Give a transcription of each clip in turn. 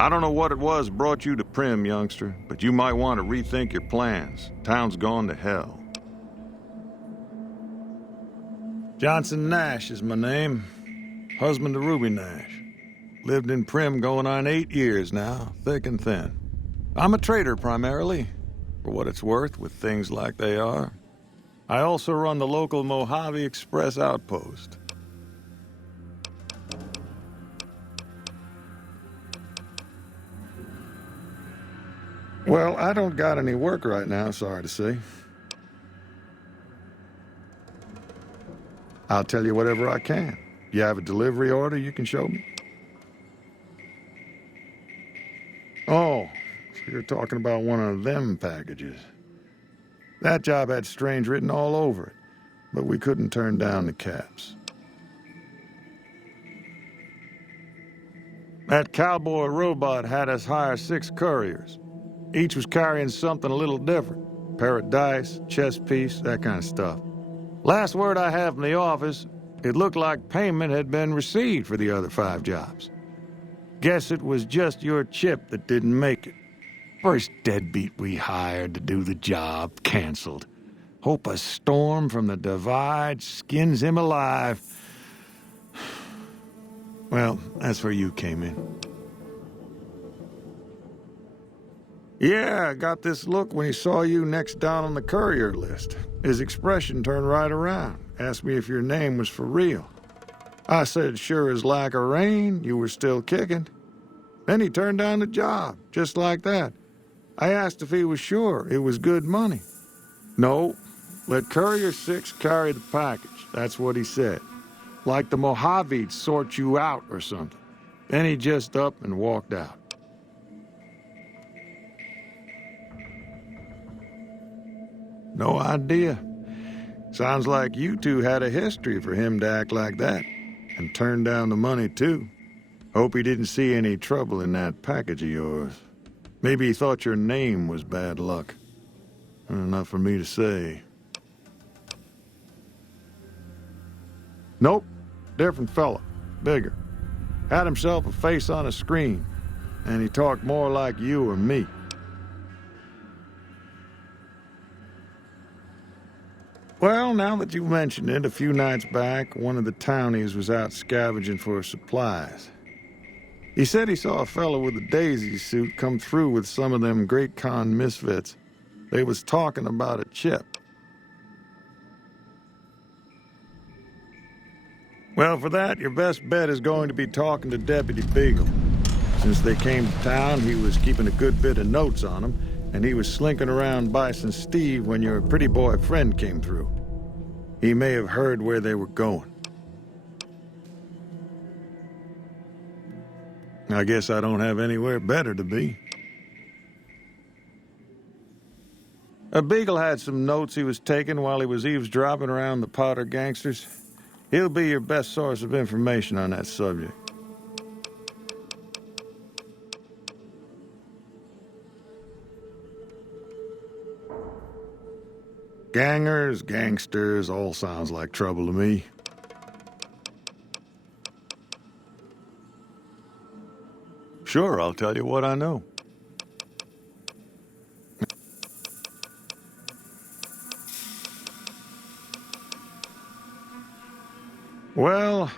I don't know what it was brought you to Primm, youngster, but you might want to rethink your plans. Town's gone to hell. Johnson Nash is my name. Husband to Ruby Nash. Lived in Primm going on 8 years now, thick and thin. I'm a trader primarily, for what it's worth with things like they are. I also run the local Mojave Express outpost. Well, I don't got any work right now, sorry to say. I'll tell you whatever I can. You have a delivery order you can show me? Oh, so you're talking about one of them packages. That job had strange written all over it, but we couldn't turn down the caps. That cowboy robot had us hire 6 couriers. Each was carrying something a little different. Pair of dice, chess piece, that kind of stuff. Last word I have from the office, it looked like payment had been received for the other 5 jobs. Guess it was just your chip that didn't make it. First deadbeat we hired to do the job canceled. Hope a storm from the divide skins him alive. Well, that's where you came in. Yeah, I got this look when he saw you next down on the courier list. His expression turned right around, asked me if your name was for real. I said sure as like a rain, you were still kicking. Then he turned down the job, just like that. I asked if he was sure it was good money. No, let Courier 6 carry the package, that's what he said. Like the Mojave'd sort you out or something. Then he just up and walked out. No idea. Sounds like you two had a history for him to act like that. And turn down the money, too. Hope he didn't see any trouble in that package of yours. Maybe he thought your name was bad luck. Not for me to say. Nope. Different fella. Bigger. Had himself a face on a screen. And he talked more like you or me. Well, now that you mention it, a few nights back, one of the townies was out scavenging for supplies. He said he saw a fellow with a daisy suit come through with some of them Great Con misfits. They was talking about a chip. Well, for that, your best bet is going to be talking to Deputy Beagle. Since they came to town, he was keeping a good bit of notes on them, and he was slinking around Bison Steve when your pretty boy friend came through. He may have heard where they were going. I guess I don't have anywhere better to be. A Beagle had some notes he was taking while he was eavesdropping around the Powder gangsters. He'll be your best source of information on that subject. Gangers, gangsters, all sounds like trouble to me. Sure, I'll tell you what I know. Well,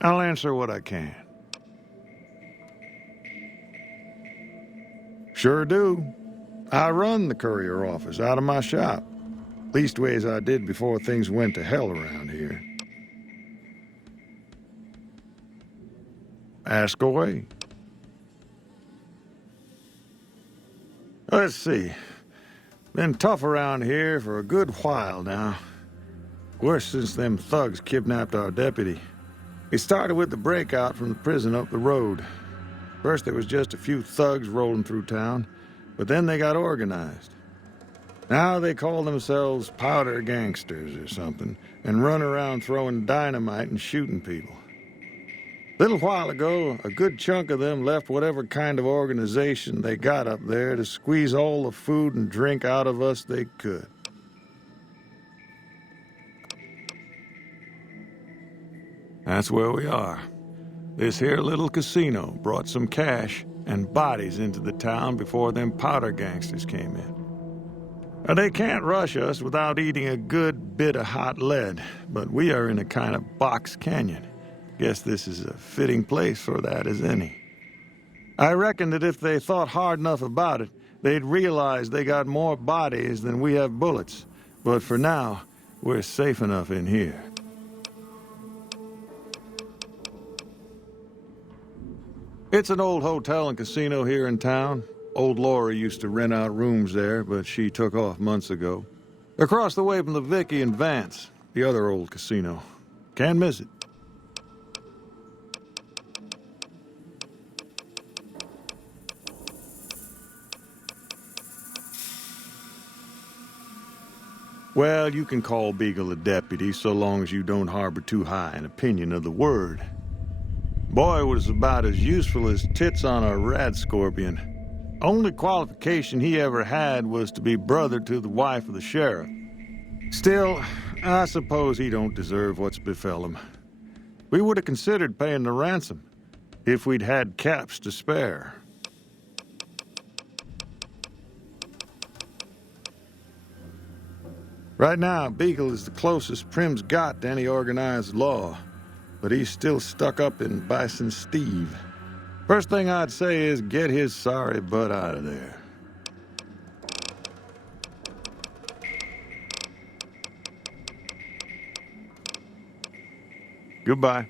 I'll answer what I can. Sure do. I run the courier office out of my shop. Leastways I did before things went to hell around here. Ask away. Let's see. Been tough around here for a good while now. Worse since them thugs kidnapped our deputy. It started with the breakout from the prison up the road. First there was just a few thugs rolling through town, but then they got organized. Now they call themselves powder gangsters or something, and run around throwing dynamite and shooting people. A little while ago, a good chunk of them left whatever kind of organization they got up there to squeeze all the food and drink out of us they could. That's where we are. This here little casino brought some cash and bodies into the town before them powder gangsters came in. Now, they can't rush us without eating a good bit of hot lead, but we are in a kind of box canyon. Guess this is a fitting place for that as any. I reckon that if they thought hard enough about it, they'd realize they got more bodies than we have bullets. But for now, we're safe enough in here. It's an old hotel and casino here in town. Old Laura used to rent out rooms there, but she took off months ago. Across the way from the Vikki&Vance, the other old casino. Can't miss it. Well, you can call Beagle a deputy so long as you don't harbor too high an opinion of the word. Boy was about as useful as tits on a rad scorpion. Only qualification he ever had was to be brother to the wife of the sheriff. Still, I suppose he don't deserve what's befell him. We would have considered paying the ransom, if we'd had caps to spare. Right now, Beagle is the closest Primm's got to any organized law, but he's still stuck up in Bison Steve. First thing I'd say is get his sorry butt out of there. Goodbye.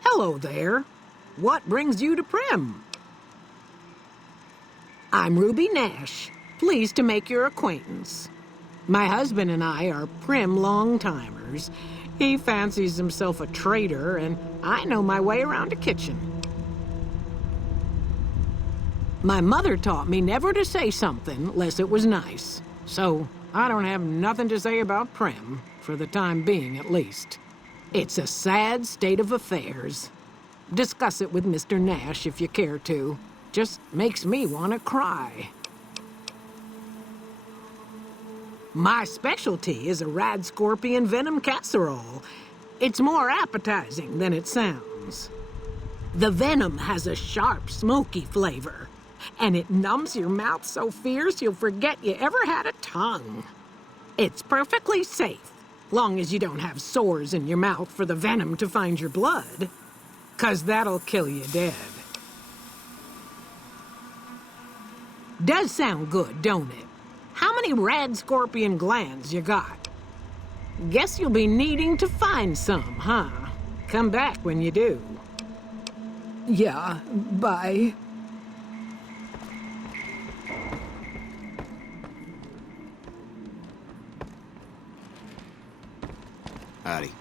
Hello there. What brings you to Primm? I'm Ruby Nash. Pleased to make your acquaintance. My husband and I are Primm long-timers. He fancies himself a trader, and I know my way around a kitchen. My mother taught me never to say something unless it was nice. So I don't have nothing to say about Primm, for the time being at least. It's a sad state of affairs. Discuss it with Mr. Nash if you care to. Just makes me want to cry. My specialty is a rad scorpion venom casserole. It's more appetizing than it sounds. The venom has a sharp, smoky flavor, and it numbs your mouth so fierce you'll forget you ever had a tongue. It's perfectly safe, long as you don't have sores in your mouth for the venom to find your blood, 'cause that'll kill you dead. Does sound good, don't it? How many rad scorpion glands you got? Guess you'll be needing to find some, huh? Come back when you do. Yeah, bye. Howdy.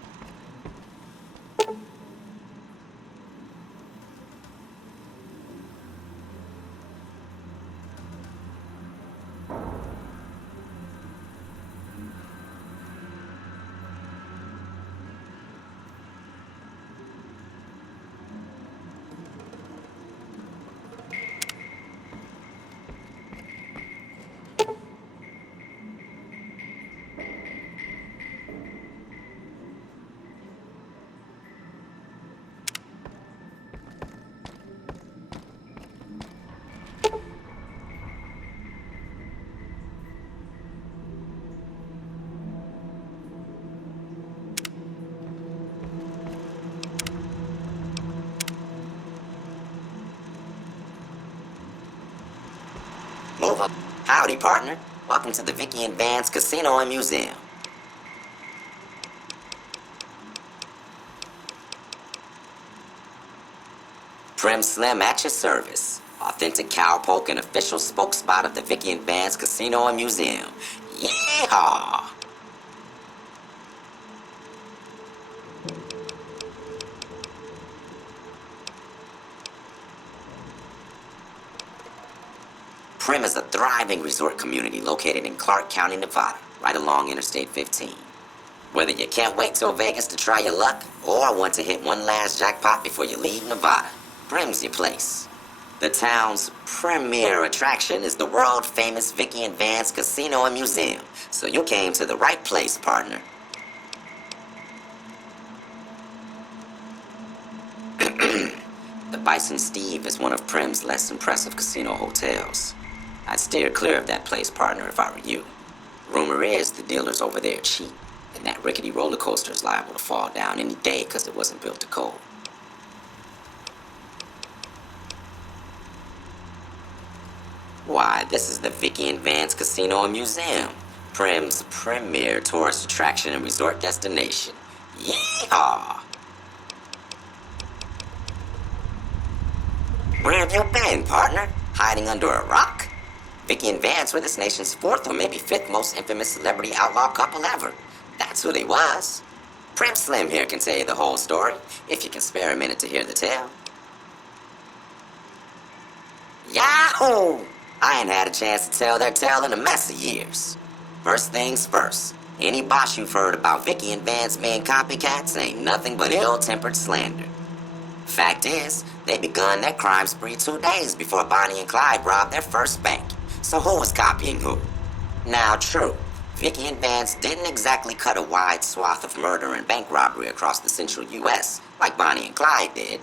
Move up. Howdy, partner. Welcome to the Vikki&Vance Casino and Museum. Primm Slim at your service. Authentic cowpoke and official spokespot of the Vikki&Vance Casino and Museum. Yeehaw! Primm is a thriving resort community located in Clark County, Nevada, right along Interstate 15. Whether you can't wait till Vegas to try your luck, or want to hit one last jackpot before you leave Nevada, Primm's your place. The town's premier attraction is the world-famous Vikki&Vance Casino and Museum, so you came to the right place, partner. Bison Steve is one of Primm's less impressive casino hotels. I'd steer clear of that place, partner, if I were you. Rumor is the dealers over there cheat, and that rickety roller coaster is liable to fall down any day because it wasn't built to code. Why, this is the Vikki&Vance Casino and Museum, Primm's premier tourist attraction and resort destination. Yeehaw! Where have you been, partner? Hiding under a rock? Vikki&Vance were this nation's fourth or maybe fifth most infamous celebrity outlaw couple ever. That's who they was. Primm Slim here can tell you the whole story, if you can spare a minute to hear the tale. Yahoo! I ain't had a chance to tell their tale in a mess of years. First things first, any bosh you've heard about Vikki&Vance being copycats ain't nothing but ill-tempered slander. Fact is, they begun their crime spree 2 days before Bonnie and Clyde robbed their first bank. So who was copying who? Now, true, Vikki&Vance didn't exactly cut a wide swath of murder and bank robbery across the central U.S. like Bonnie and Clyde did.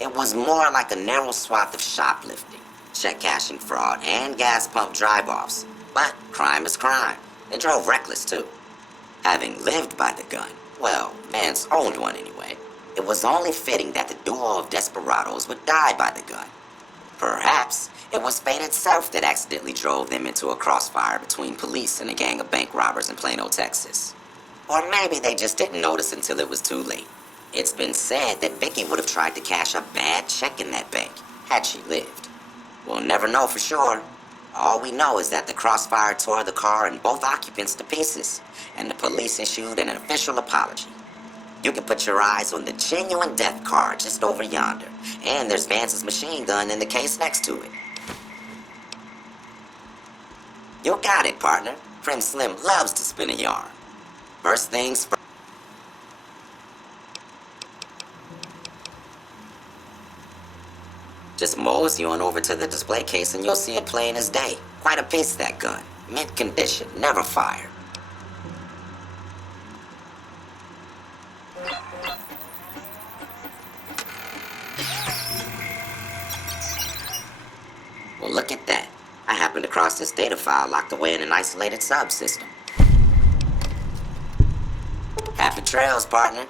It was more like a narrow swath of shoplifting, check cashing fraud, and gas pump drive-offs. But crime is crime. They drove reckless, too. Having lived by the gun, well, Vance owned one anyway, it was only fitting that the duo of desperados would die by the gun. Perhaps it was fate itself that accidentally drove them into a crossfire between police and a gang of bank robbers in Plano, Texas. Or maybe they just didn't notice until it was too late. It's been said that Vicki would have tried to cash a bad check in that bank, had she lived. We'll never know for sure. All we know is that the crossfire tore the car and both occupants to pieces, and the police issued an official apology. You can put your eyes on the genuine death car just over yonder, and there's Vance's machine gun in the case next to it. You got it, partner. Primm Slim loves to spin a yarn. First things first. Just mosey on over to the display case and you'll see it plain as day. Quite a piece, that gun. Mint condition, never fired. Well, look at that. I happened across this data file locked away in an isolated subsystem. Happy trails, partner.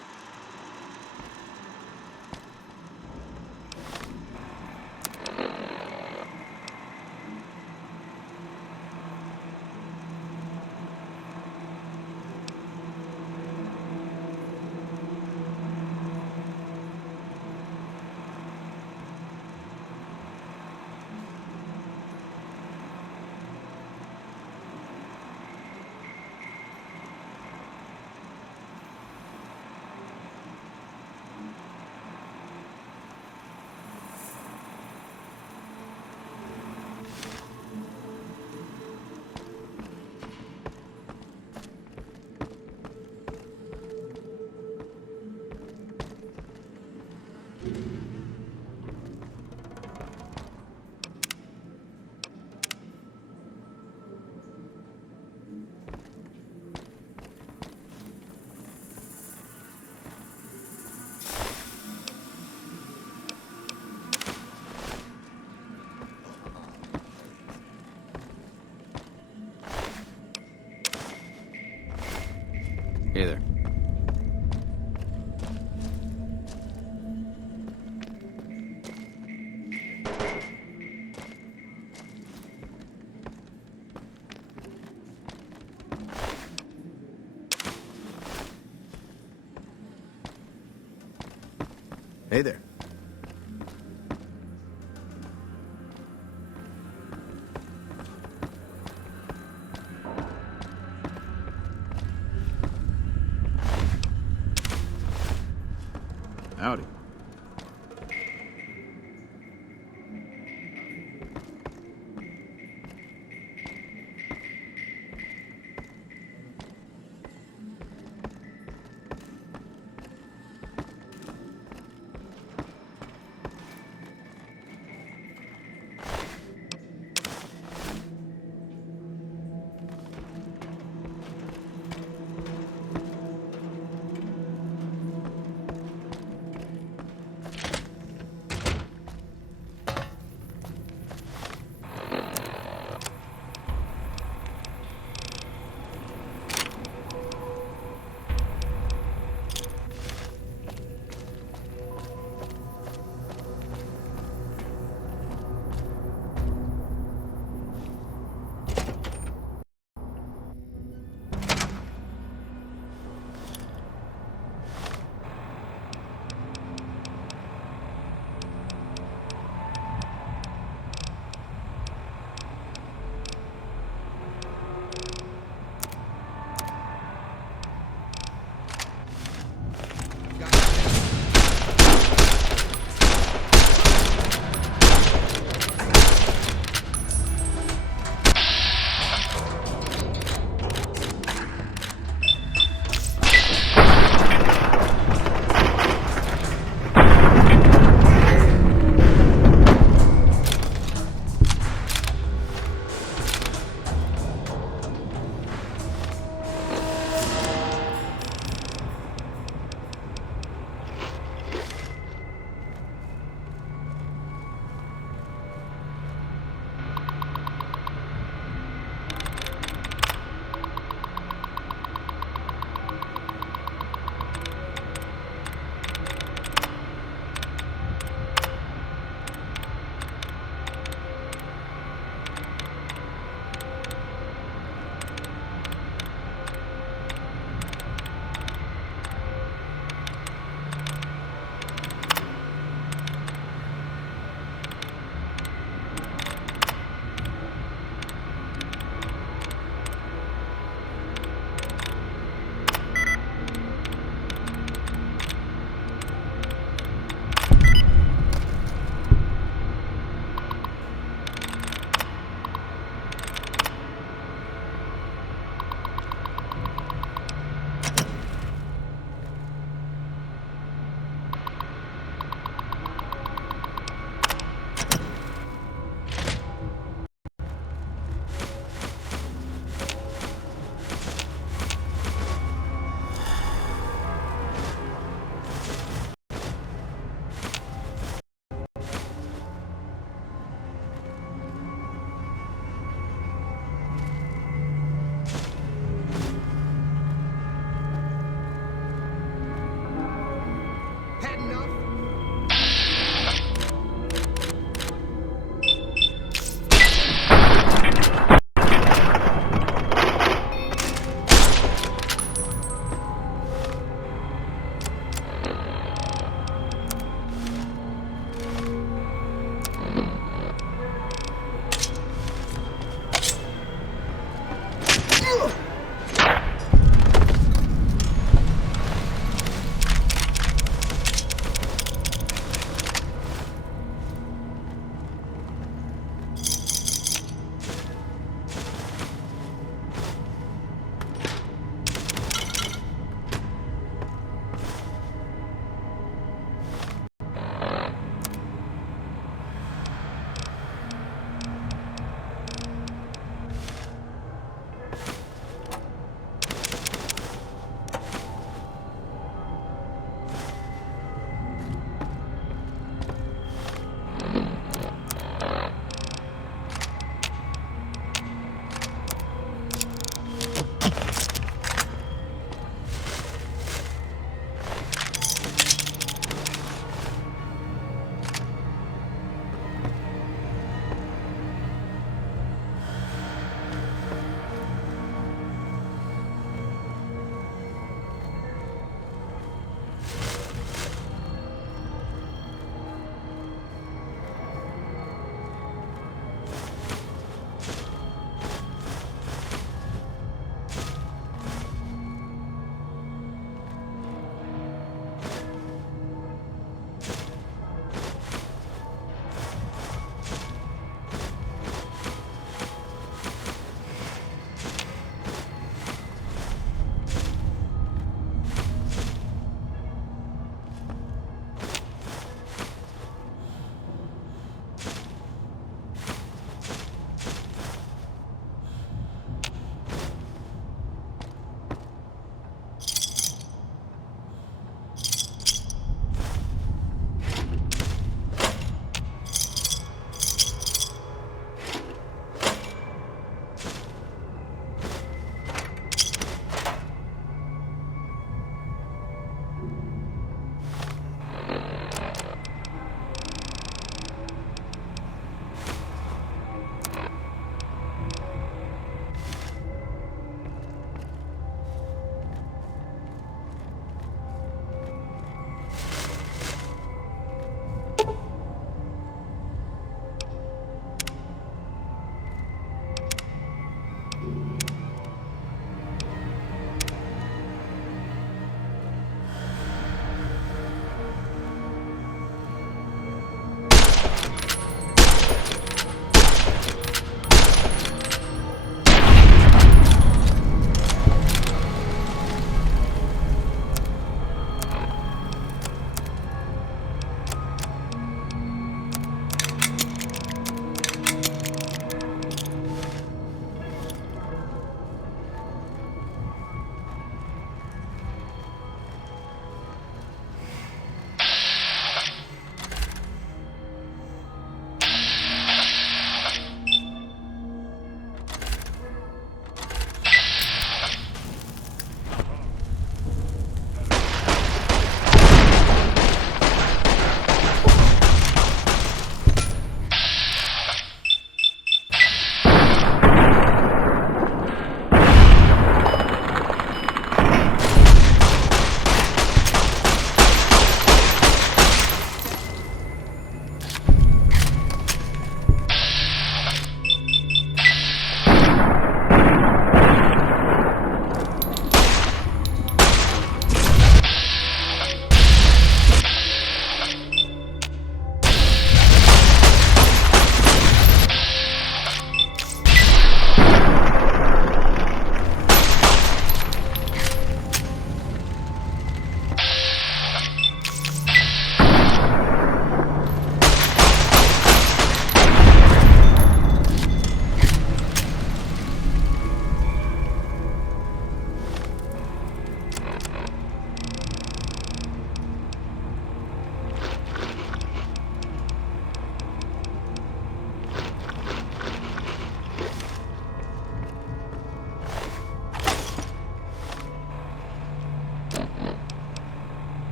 Hey there. Hey there. Howdy.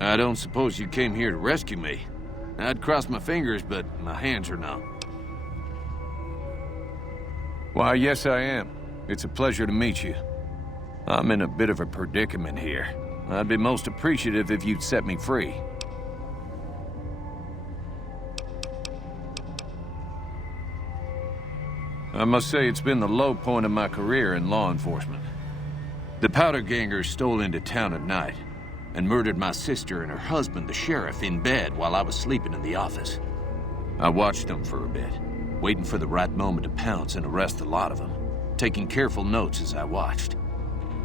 I don't suppose you came here to rescue me. I'd cross my fingers, but my hands are numb. Why, yes I am. It's a pleasure to meet you. I'm in a bit of a predicament here. I'd be most appreciative if you'd set me free. I must say it's been the low point of my career in law enforcement. The powder gangers stole into town at night and murdered my sister and her husband, the sheriff, in bed while I was sleeping in the office. I watched them for a bit, waiting for the right moment to pounce and arrest the lot of them, taking careful notes as I watched.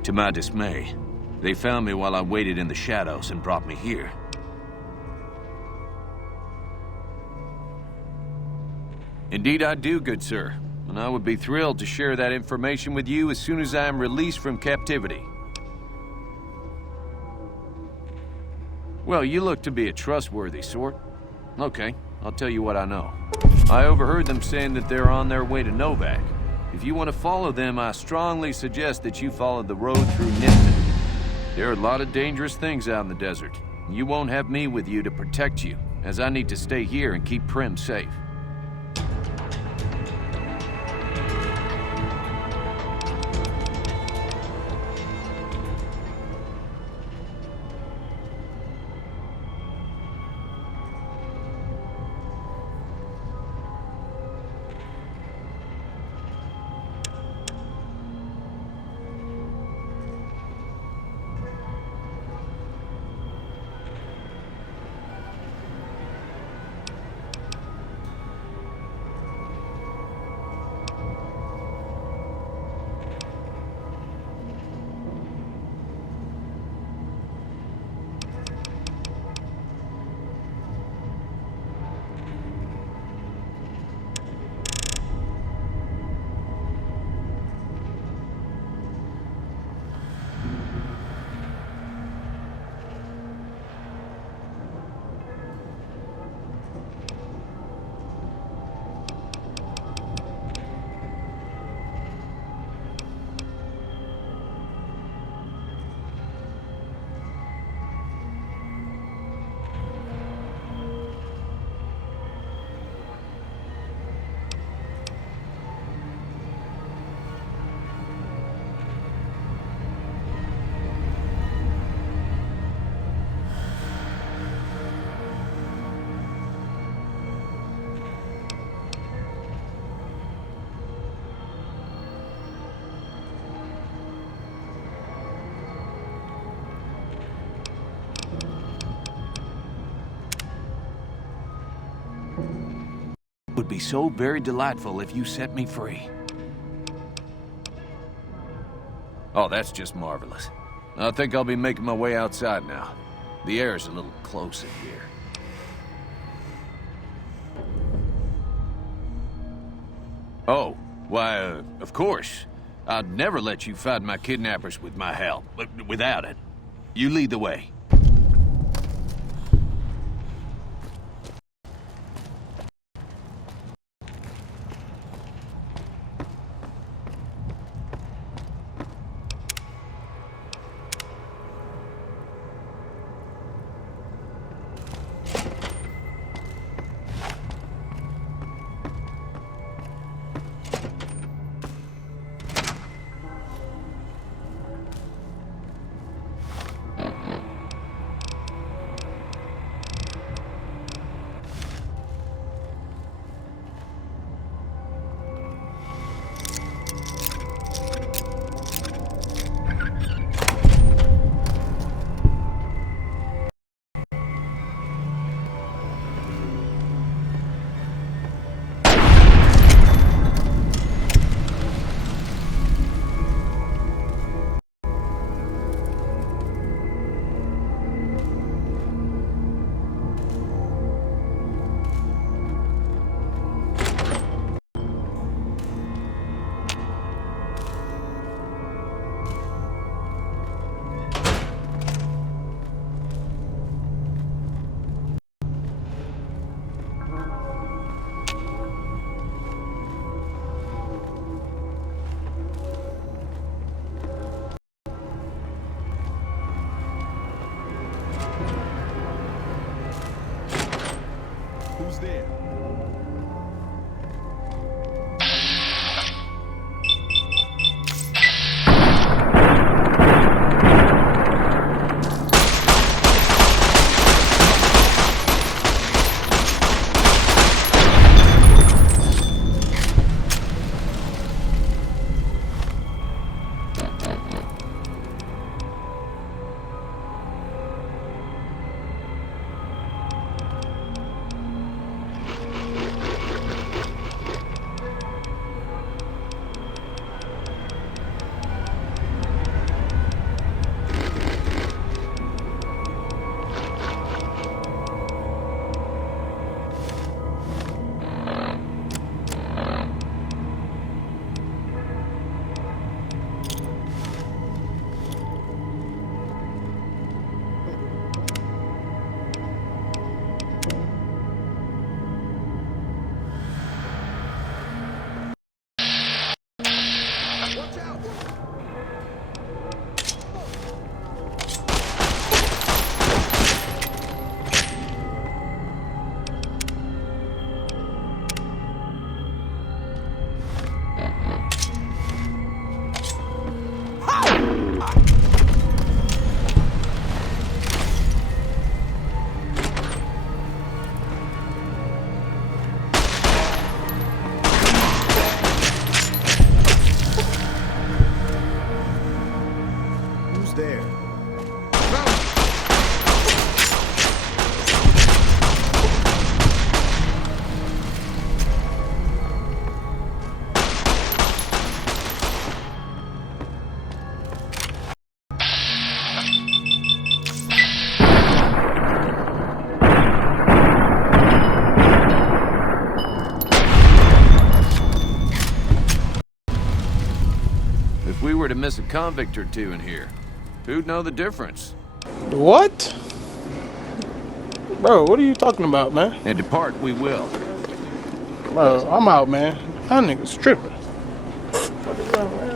To my dismay, they found me while I waited in the shadows and brought me here. Indeed I do, good sir, and I would be thrilled to share that information with you as soon as I am released from captivity. Well, you look to be a trustworthy sort. Okay, I'll tell you what I know. I overheard them saying that they're on their way to Novak. If you want to follow them, I strongly suggest that you follow the road through Nipton. There are a lot of dangerous things out in the desert. You won't have me with you to protect you, as I need to stay here and keep Primm safe. Would be so very delightful if you set me free. Oh, that's just marvelous. I think I'll be making my way outside now. The air's a little close in here. Oh, why, of course. I'd never let you find my kidnappers with my help, but without it. You lead the way. Who's there? Who's there? If we were to miss a convict or two in here, who'd know the difference? What? Bro, what are you talking about, man? And depart we will. Bro, I'm out, man. That nigga's tripping. What is up, man?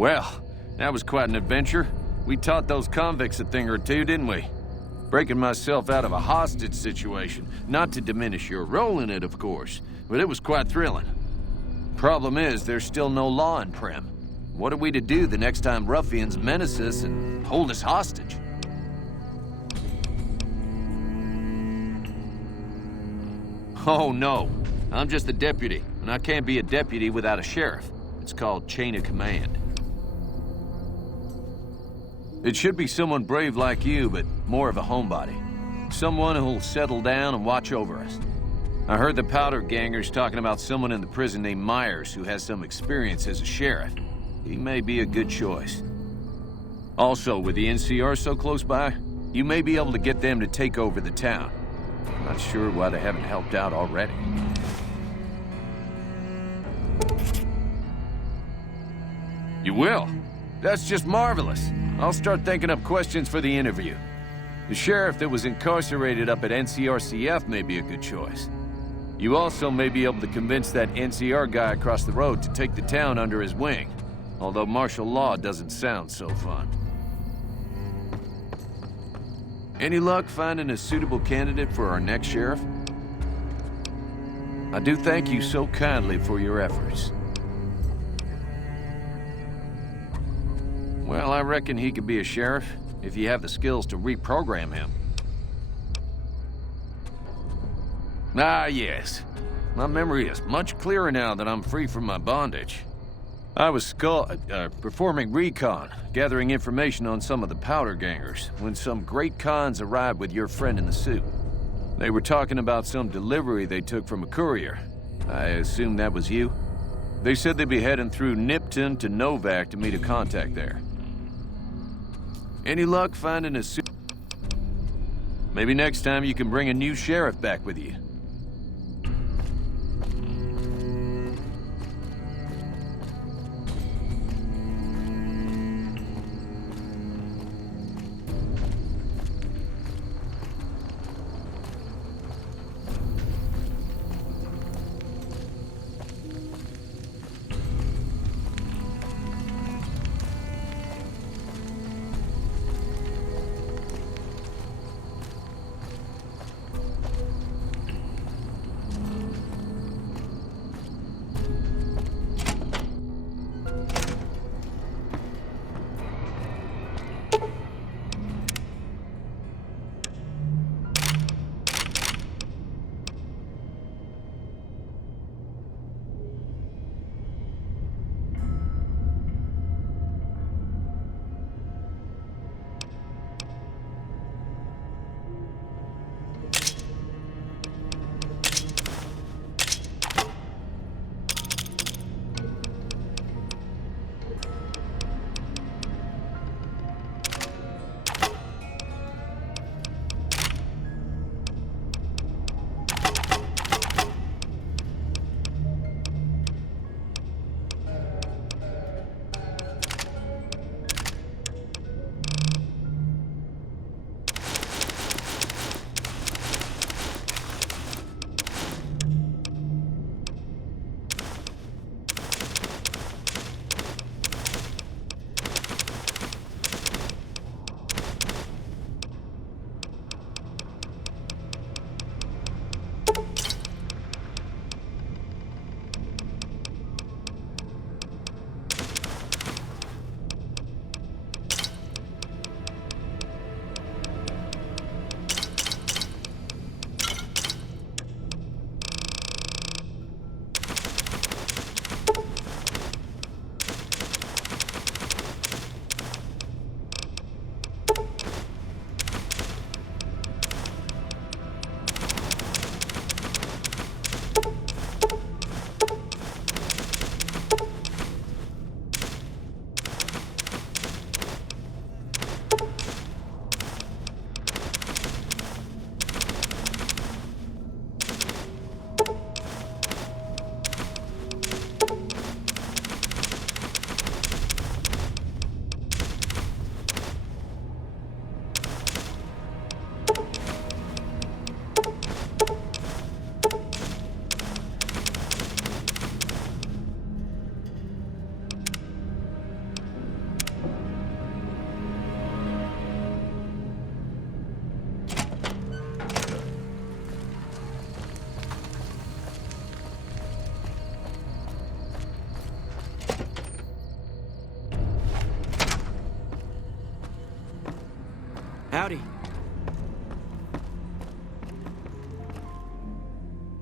Well, that was quite an adventure. We taught those convicts a thing or two, didn't we? Breaking myself out of a hostage situation. Not to diminish your role in it, of course, but it was quite thrilling. Problem is, there's still no law in Primm. What are we to do the next time ruffians menace us and hold us hostage? Oh, no. I'm just a deputy, and I can't be a deputy without a sheriff. It's called chain of command. It should be someone brave like you, but more of a homebody. Someone who'll settle down and watch over us. I heard the powder gangers talking about someone in the prison named Myers who has some experience as a sheriff. He may be a good choice. Also, with the NCR so close by, you may be able to get them to take over the town. Not sure why they haven't helped out already. You will? That's just marvelous. I'll start thinking up questions for the interview. The sheriff that was incarcerated up at NCRCF may be a good choice. You also may be able to convince that NCR guy across the road to take the town under his wing. Although martial law doesn't sound so fun. Any luck finding a suitable candidate for our next sheriff? I do thank you so kindly for your efforts. Well, I reckon he could be a sheriff, if you have the skills to reprogram him. Ah, yes. My memory is much clearer now that I'm free from my bondage. I was performing recon, gathering information on some of the powder gangers, when some great cons arrived with your friend in the suit. They were talking about some delivery they took from a courier. I assume that was you? They said they'd be heading through Nipton to Novak to meet a contact there. Any luck finding a suit? Maybe next time you can bring a new sheriff back with you.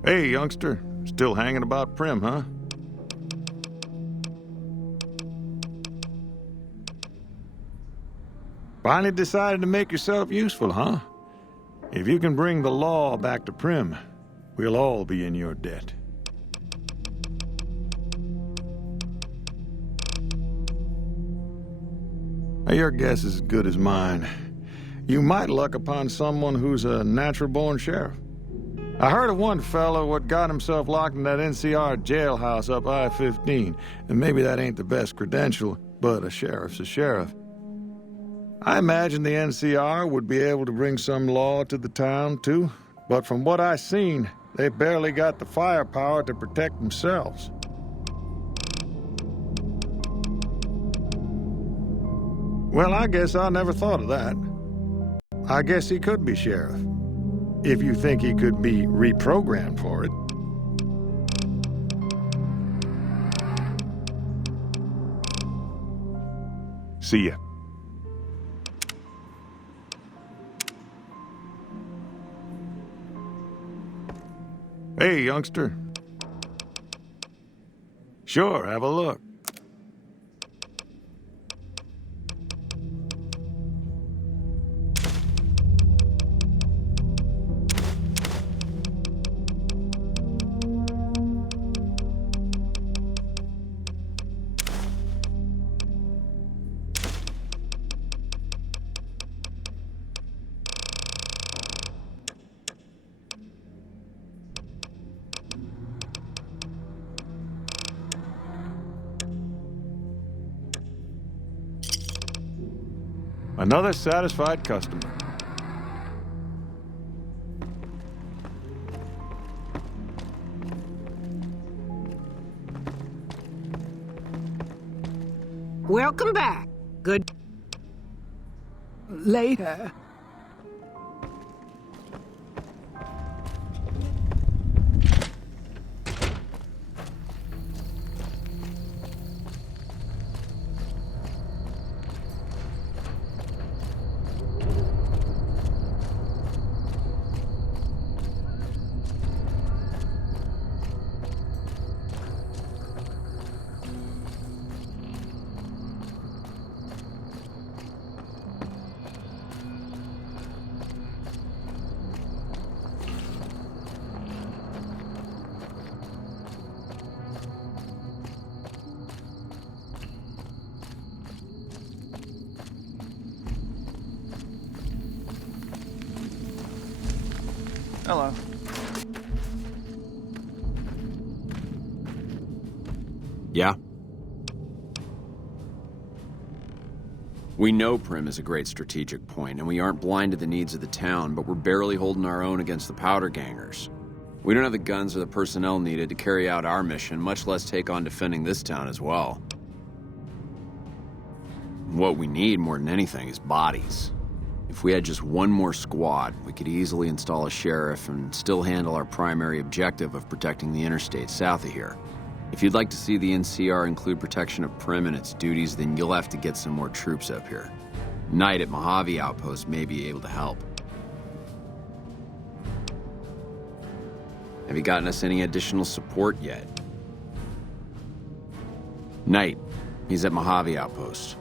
Hey, youngster. Still hanging about Primm, huh? Finally decided to make yourself useful, huh? If you can bring the law back to Primm, we'll all be in your debt. Now, your guess is as good as mine. You might luck upon someone who's a natural-born sheriff. I heard of one fellow what got himself locked in that NCR jailhouse up I-15, and maybe that ain't the best credential, but a sheriff's a sheriff. I imagine the NCR would be able to bring some law to the town, too, but from what I seen, they barely got the firepower to protect themselves. Well, I guess I never thought of that. I guess he could be sheriff, if you think he could be reprogrammed for it. See ya. Hey, youngster. Sure, have a look. Another satisfied customer. Welcome back. Good. Later. Hello. Yeah? We know Primm is a great strategic point, and we aren't blind to the needs of the town, but we're barely holding our own against the powder gangers. We don't have the guns or the personnel needed to carry out our mission, much less take on defending this town as well. What we need more than anything is bodies. If we had just one more squad, we could easily install a sheriff and still handle our primary objective of protecting the interstate south of here. If you'd like to see the NCR include protection of Primm and its duties, then you'll have to get some more troops up here. Knight at Mojave Outpost may be able to help. Have you gotten us any additional support yet? Knight, he's at Mojave Outpost.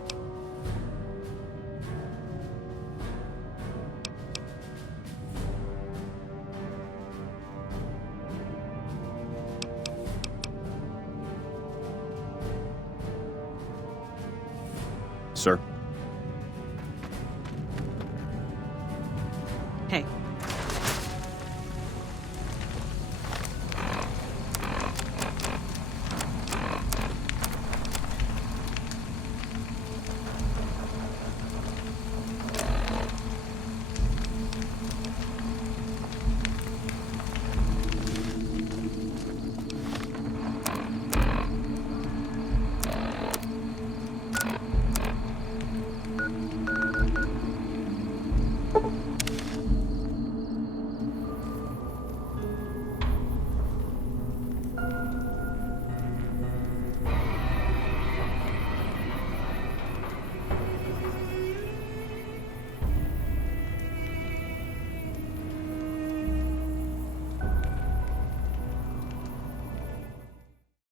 Sir?